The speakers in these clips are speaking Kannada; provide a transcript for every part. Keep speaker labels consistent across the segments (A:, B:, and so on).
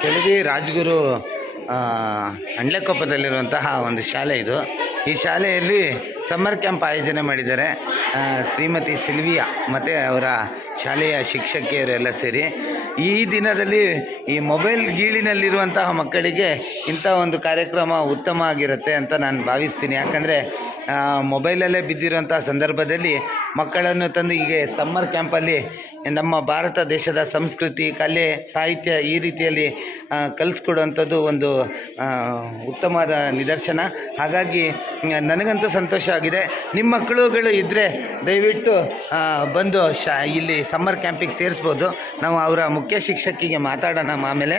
A: ಕೆಳದಿ ರಾಜಗುರು ಅಂಡ್ಲೆಕೊಪ್ಪದಲ್ಲಿರುವಂತಹ ಒಂದು ಶಾಲೆ ಇದು. ಈ ಶಾಲೆಯಲ್ಲಿ ಸಮ್ಮರ್ ಕ್ಯಾಂಪ್ ಆಯೋಜನೆ ಮಾಡಿದ್ದಾರೆ. ಶ್ರೀಮತಿ ಸಿಲ್ವಿಯಾ ಮತ್ತು ಅವರ ಶಾಲೆಯ ಶಿಕ್ಷಕಿಯರೆಲ್ಲ ಸೇರಿ. ಈ ದಿನದಲ್ಲಿ ಈ ಮೊಬೈಲ್ ಗೀಳಿನಲ್ಲಿರುವಂತಹ ಮಕ್ಕಳಿಗೆ ಇಂಥ ಒಂದು ಕಾರ್ಯಕ್ರಮ ಉತ್ತಮ ಆಗಿರುತ್ತೆ ಅಂತ ನಾನು ಭಾವಿಸ್ತೀನಿ. ಯಾಕಂದರೆ ಮೊಬೈಲಲ್ಲೇ ಬಿದ್ದಿರುವಂಥ ಸಂದರ್ಭದಲ್ಲಿ ಮಕ್ಕಳನ್ನು ತಂದು ಹೀಗೆ ಸಮ್ಮರ್ ಕ್ಯಾಂಪಲ್ಲಿ ನಮ್ಮ ಭಾರತ ದೇಶದ ಸಂಸ್ಕೃತಿ, ಕಲೆ, ಸಾಹಿತ್ಯ ಈ ರೀತಿಯಲ್ಲಿ ಕಲಿಸ್ಕೊಡುವಂಥದ್ದು ಒಂದು ಉತ್ತಮವಾದ ನಿದರ್ಶನ. ಹಾಗಾಗಿ ನನಗಂತೂ ಸಂತೋಷ ಆಗಿದೆ. ನಿಮ್ಮ ಮಕ್ಕಳುಗಳು ಇದ್ದರೆ ದಯವಿಟ್ಟು ಬಂದು ಶಾ, ಇಲ್ಲಿ ಸಮ್ಮರ್ ಕ್ಯಾಂಪಿಗೆ ಸೇರಿಸ್ಬೋದು. ನಾವು ಅವರ ಮುಖ್ಯ ಶಿಕ್ಷಕಿಗೆ ಮಾತಾಡೋಣ ಆಮೇಲೆ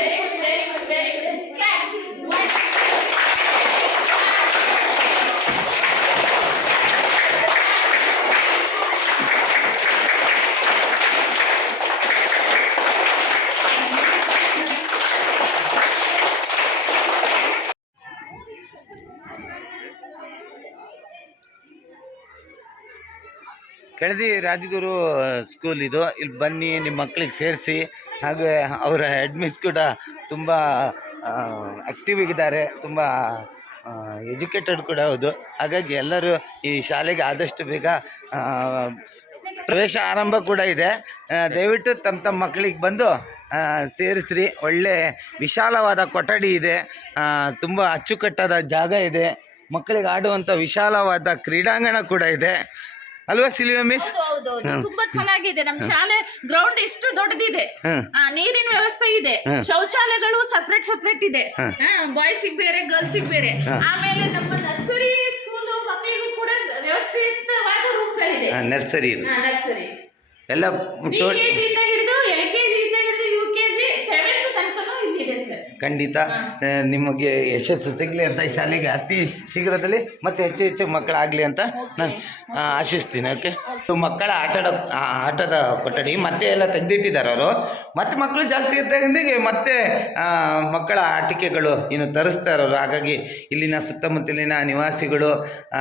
A: ಕೆಳದಿ ರಾಜಗುರು ಸ್ಕೂಲ್ ಇದು. ಇಲ್ಲಿ ಬನ್ನಿ ನಿಮ್ಮ ಮಕ್ಕಳಿಗೆ ಸೇರಿಸಿ, ಹಾಗೆ ಅವರ ಅಡ್ಮಿಸ್ ಕೂಡ ತುಂಬ ಆ್ಯಕ್ಟಿವ್ ಆಗಿದ್ದಾರೆ. ತುಂಬ ಎಜುಕೇಟೆಡ್ ಕೂಡ ಹೌದು. ಹಾಗಾಗಿ ಎಲ್ಲರೂ ಈ ಶಾಲೆಗೆ ಆದಷ್ಟು ಬೇಗ ಪ್ರವೇಶ ಆರಂಭ ಕೂಡ ಇದೆ. ದಯವಿಟ್ಟು ತಮ್ಮ ತಮ್ಮ ಮಕ್ಕಳಿಗೆ ಬಂದು ಸೇರಿಸ್ರಿ. ಒಳ್ಳೆ ವಿಶಾಲವಾದ ಕೊಠಡಿ ಇದೆ. ತುಂಬ ಅಚ್ಚುಕಟ್ಟಾದ ಜಾಗ ಇದೆ. ಮಕ್ಕಳಿಗೆ ಆಡುವಂಥ ವಿಶಾಲವಾದ ಕ್ರೀಡಾಂಗಣ ಕೂಡ ಇದೆ. ಅಲ್ವಾ ಸಿಲ್ವಿಯಾ ಮಿಸ್
B: ತುಂಬಾ ಚೆನ್ನಾಗಿದೆ. ನಮ್ಮ ಶಾಲೆ ಗ್ರೌಂಡ್ ಎಷ್ಟು ದೊಡ್ಡದಿದೆ. ನೀರಿನ ವ್ಯವಸ್ಥೆ ಇದೆ. ಶೌಚಾಲಯಗಳು ಸಪ್ರೇಟ್ ಸಪ್ರೇಟ್ ಇದೆ. ಬಾಯ್ಸ್ ಬೇರೆ ಗರ್ಲ್ಸಿಗೆ ಬೇರೆ. ಆಮೇಲೆ ನಮ್ಮ ನರ್ಸರಿ ಸ್ಕೂಲ್ ಮಕ್ಕಳಿಗೂ ಕೂಡ ವ್ಯವಸ್ಥಿತವಾದ ರೂಮ್ಗಳಿದೆ
A: ನರ್ಸರಿ ಇದು.
B: ನರ್ಸರಿ
A: ಎಲ್ಲ
B: ಎಲ್ ಕೆ ಇಂದ ಹಿಡಿದು ಯು ಕೆ ಜಿ ಸೆವೆಂತ್ ತನಕನೂ ಇಲ್ಲಿದೆ ಸರ್.
A: ಖಂಡಿತ ನಿಮಗೆ ಯಶಸ್ಸು ಸಿಗಲಿ ಅಂತ ಈ ಶಾಲೆಗೆ ಅತಿ ಶೀಘ್ರದಲ್ಲಿ ಮತ್ತೆ ಹೆಚ್ಚು ಹೆಚ್ಚು ಮಕ್ಕಳಾಗಲಿ ಅಂತ ನಾನು ಆಶಿಸ್ತೀನಿ ಓಕೆ ಮಕ್ಕಳ ಆಟದ ಆಟದ ಕೊಠಡಿ ಮತ್ತೆ ಎಲ್ಲ ತೆಗೆದಿಟ್ಟಿದ್ದಾರೆ ಅವರು. ಮತ್ತೆ ಮಕ್ಕಳು ಜಾಸ್ತಿ ಇದ್ದಾಗಿಂದಿಗೆ ಮತ್ತೆ ಮಕ್ಕಳ ಆಟಿಕೆಗಳು ಇನ್ನು ತರಿಸ್ತಾರೆ ಅವರು ಹಾಗಾಗಿ ಇಲ್ಲಿನ ಸುತ್ತಮುತ್ತಲಿನ ನಿವಾಸಿಗಳು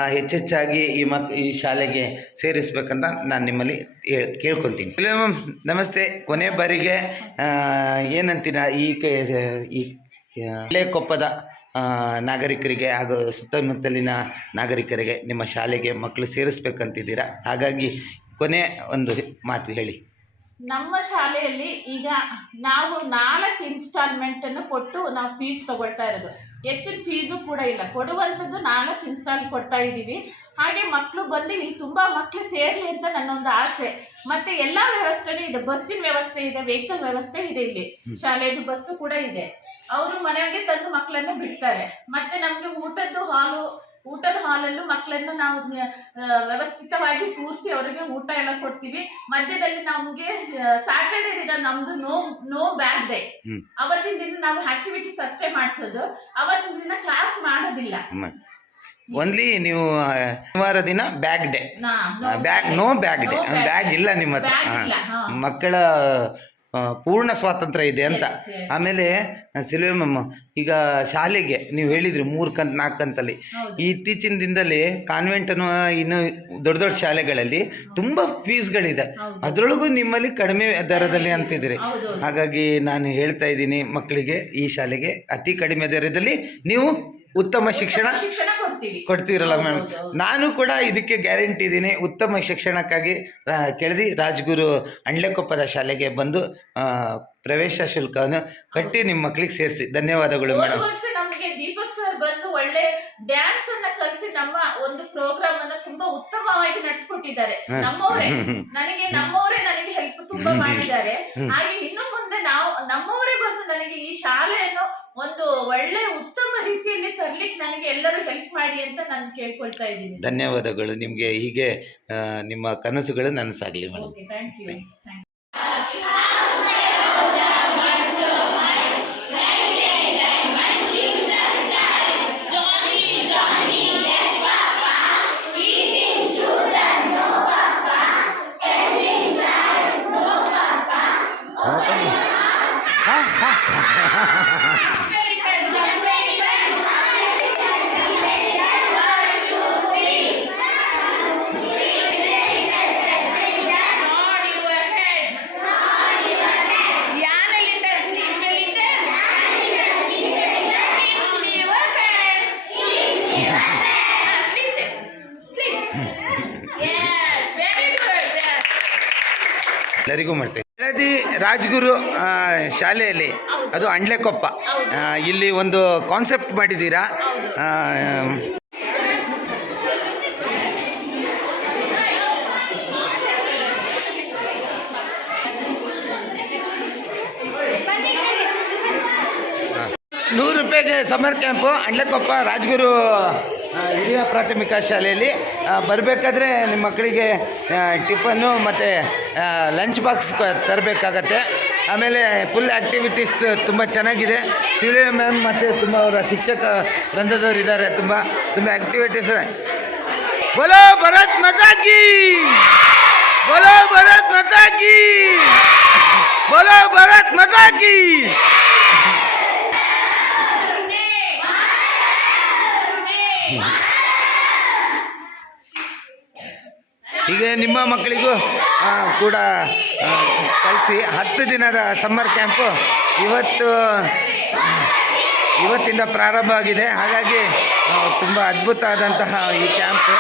A: ಹೆಚ್ಚೆಚ್ಚಾಗಿ ಈ ಮಕ್ ಈ ಶಾಲೆಗೆ ಸೇರಿಸ್ಬೇಕಂತ ನಾನು ನಿಮ್ಮಲ್ಲಿ ಕೇಳ್ಕೊತೀನಿ. ಮ್ಯಾಮ್ ನಮಸ್ತೆ. ಕೊನೆ ಬಾರಿಗೆ ಏನಂತೀರಾ? ಈ ಕ- ಈ ಕೊಪ್ಪದ ನಾಗರಿಕರಿಗೆ ಹಾಗೂ ಸುತ್ತಮುತ್ತಲಿನ ನಾಗರಿಕರಿಗೆ ನಿಮ್ಮ ಶಾಲೆಗೆ ಮಕ್ಕಳು ಸೇರಿಸ್ಬೇಕಂತಿದ್ದೀರಾ? ಹಾಗಾಗಿ ಕೊನೆ ಒಂದು ಮಾತು ಹೇಳಿ.
B: ನಮ್ಮ ಶಾಲೆಯಲ್ಲಿ ಈಗ ನಾವು ನಾಲ್ಕು ಇನ್ಸ್ಟಾಲ್ಮೆಂಟ್ ಅನ್ನು ಕೊಟ್ಟು ನಾವು ಫೀಸ್ ತಗೊಳ್ತಾ ಇರೋದು. ಹೆಚ್ಚಿನ ಫೀಸು ಕೂಡ ಇಲ್ಲ. ಕೊಡುವಂಥದ್ದು ನಾಲ್ಕು ಇನ್ಸ್ಟಾಲ್ ಕೊಡ್ತಾ ಇದ್ದೀವಿ. ಹಾಗೆ ಮಕ್ಕಳು ಬಂದು ಇಲ್ಲಿ ತುಂಬ ಮಕ್ಕಳು ಸೇರಲಿ ಅಂತ ನನ್ನೊಂದು ಆಸೆ. ಮತ್ತೆ ಎಲ್ಲ ವ್ಯವಸ್ಥೆನೂ ಇದೆ. ಬಸ್ಸಿನ ವ್ಯವಸ್ಥೆ ಇದೆ ವೆಹಿಕಲ್ ವ್ಯವಸ್ಥೆ ಇದೆ ಇಲ್ಲಿ. ಶಾಲೆದು ಬಸ್ಸು ಕೂಡ ಇದೆ. ಅವರು ಮನೆಗೆ ತಂದು ಮಕ್ಕಳನ್ನ ಬಿಡ್ತಾರೆ. ಮತ್ತೆ ನಮಗೆ ಊಟದ್ದು ಹಾಲು ಊಟದ ಹಾಲಲ್ಲೂ ಮಕ್ಕಳನ್ನ ನಾವು ವ್ಯವಸ್ಥಿತವಾಗಿ ಕೂರಿಸಿ ಅವರಿಗೆ ಊಟ ಎಲ್ಲ ಕೊಡ್ತೀವಿ. ಮಧ್ಯದಲ್ಲಿ ನಮಗೆ ಸ್ಯಾಟರ್ಡೇ ದಿನ ನಮ್ದು ನೋ ನೋ ಬ್ಯಾಗ್ ಡೇ. ಅವತ್ತಿನ ದಿನ ನಾವು ಆಕ್ಟಿವಿಟೀಸ್ ಅಷ್ಟೇ ಮಾಡಿಸೋದು. ಅವತ್ತಿನ ದಿನ ಕ್ಲಾಸ್ ಮಾಡೋದಿಲ್ಲ.
A: ಓನ್ಲಿ ನೀವು ಶನಿವಾರ ದಿನ bag day bag
B: no bag
A: day. Bag ಇಲ್ಲ ನಿಮ್ಮ ಹತ್ರ. ಮಕ್ಕಳ ಪೂರ್ಣ ಸ್ವಾತಂತ್ರ್ಯ ಇದೆ ಅಂತ. ಆಮೇಲೆ ಸಿಲ್ವೆ ಮ್ಯಾಮ್ ಈಗ ಶಾಲೆಗೆ ನೀವು ಹೇಳಿದ್ರಿ ಮೂರು ಕಂತ್ ನಾಲ್ಕು ಕಂತಲ್ಲಿ. ಈ ಇತ್ತೀಚಿನ ದಿನದಲ್ಲಿ ಕಾನ್ವೆಂಟ್ ಅನ್ನೋ ಇನ್ನು ದೊಡ್ಡ ದೊಡ್ಡ ಶಾಲೆಗಳಲ್ಲಿ ತುಂಬ ಫೀಸ್ಗಳಿದೆ. ಅದರೊಳಗೂ ನಿಮ್ಮಲ್ಲಿ ಕಡಿಮೆ ದರದಲ್ಲಿ ಅಂತಿದ್ದೀರಿ. ಹಾಗಾಗಿ ನಾನು ಹೇಳ್ತಾ ಇದ್ದೀನಿ ಮಕ್ಕಳಿಗೆ ಈ ಶಾಲೆಗೆ ಅತಿ ಕಡಿಮೆ ದರದಲ್ಲಿ ನೀವು ಉತ್ತಮ ಶಿಕ್ಷಣ ಕೊಡ್ತೀರಲ್ಲ ಮ್ಯಾಮ್. ನಾನು ಕೂಡ ಇದಕ್ಕೆ ಗ್ಯಾರಂಟಿ ಇದ್ದೀನಿ. ಉತ್ತಮ ಶಿಕ್ಷಣಕ್ಕಾಗಿ ರಾ- ಕೆಳದಿ ರಾಜಗುರು ಅಂಡ್ಲೆಕೊಪ್ಪದ ಶಾಲೆಗೆ ಬಂದು ಪ್ರವೇಶ ಶುಲ್ಕವನ್ನು ಕಟ್ಟಿ ನಿಮ್ಮ ಮಕ್ಕಳಿಗೆ ಸೇರಿಸಿ. ಧನ್ಯವಾದಗಳು ಮೇಡಮ್.
B: ವರ್ಷ ನಮಗೆ ದೀಪಕ್ ಸರ್ ಬಂದು ಒಳ್ಳೆ ಡ್ಯಾನ್ಸ್ ಅನ್ನ ಕಲಿಸಿ ನಮ್ಮ ಒಂದು ಪ್ರೋಗ್ರಾಮ್ ಅನ್ನ ತುಂಬಾ ಉತ್ತಮವಾಗಿ ನಡೆಸ್ಕೊಟ್ಟಿದ್ದಾರೆ. ನಮ್ಮವರೇ. ನನಗೆ ನಮ್ಮವರೇ ನನಗೆ ಹೆಲ್ಪ್ ತುಂಬಾ ಮಾಡಿದ್ದಾರೆ. ಹಾಗೆ ಇನ್ನು ಮುಂದೆ ನಾವು ನಮ್ಮವರೇ ಬಂದು ನನಗೆ ಈ ಶಾಲೆಯನ್ನು ಒಂದು ಒಳ್ಳೆ ಉತ್ತಮ ರೀತಿಯಲ್ಲಿ ತರ್ಲಿಕ್ಕೆ ನನಗೆ ಎಲ್ಲರೂ ಹೆಲ್ಪ್ ಮಾಡಿ ಅಂತ ನಾನು ಕೇಳ್ಕೊಳ್ತಾ ಇದ್ದೀನಿ
A: ಧನ್ಯವಾದಗಳು. ನಿಮಗೆ ಹೀಗೆ ಆ, ನಿಮ್ಮ ಕನಸುಗಳು ನನಸಾಗಲಿ ಮೇಡಮ್.
B: ಓಕೆ ಥ್ಯಾಂಕ್ ಯು
A: ಎಲ್ಲರಿಗೂ ಮಾಡ್ತೇವೆ ಹಳದಿ ರಾಜ್ಗುರು ಶಾಲೆಯಲ್ಲಿ ಅದು ಅಂಡ್ಲೆಕೊಪ್ಪ. ಇಲ್ಲಿ ಒಂದು ಕಾನ್ಸೆಪ್ಟ್ ಮಾಡಿದ್ದೀರಾ? ನೂರು ರೂಪಾಯಿಗೆ ಸಮರ್ ಕ್ಯಾಂಪು ಅಂಡ್ಲೆಕೊಪ್ಪ ರಾಜ್ಗುರು ಹಿರಿಯ ಪ್ರಾಥಮಿಕ ಶಾಲೆಯಲ್ಲಿ ಬರಬೇಕಾದ್ರೆ ನಿಮ್ಮ ಮಕ್ಕಳಿಗೆ ಟಿಫನ್ನು ಮತ್ತು ಲಂಚ್ ಬಾಕ್ಸ್ ತರಬೇಕಾಗತ್ತೆ. ಆಮೇಲೆ ಫುಲ್ ಆ್ಯಕ್ಟಿವಿಟೀಸ್ ತುಂಬ ಚೆನ್ನಾಗಿದೆ. ಸಿಳಿ ಮ್ಯಾಮ್ ಮತ್ತು ತುಂಬ ಅವರ ಶಿಕ್ಷಕ ವೃಂದದವರು ಇದ್ದಾರೆ. ತುಂಬ ತುಂಬ ಆ್ಯಕ್ಟಿವಿಟೀಸ್ ಬೋಲೋ ಭರತ್ ಮತಾಕಿ ಬೋಲೋ ಭರತ್ ಮತಾಕಿ ಬೋಲೋ ಭರತ್ ಮಾತಾ ಹೀಗೆ ನಿಮ್ಮ ಮಕ್ಕಳಿಗೂ ಕೂಡ ಕಳಿಸಿ ಹತ್ತು ದಿನದ ಸಮ್ಮರ್ ಕ್ಯಾಂಪು ಇವತ್ತು, ಇವತ್ತಿಂದ ಪ್ರಾರಂಭ ಆಗಿದೆ. ಹಾಗಾಗಿ ತುಂಬ ಅದ್ಭುತ ಆದಂತಹ ಈ ಕ್ಯಾಂಪು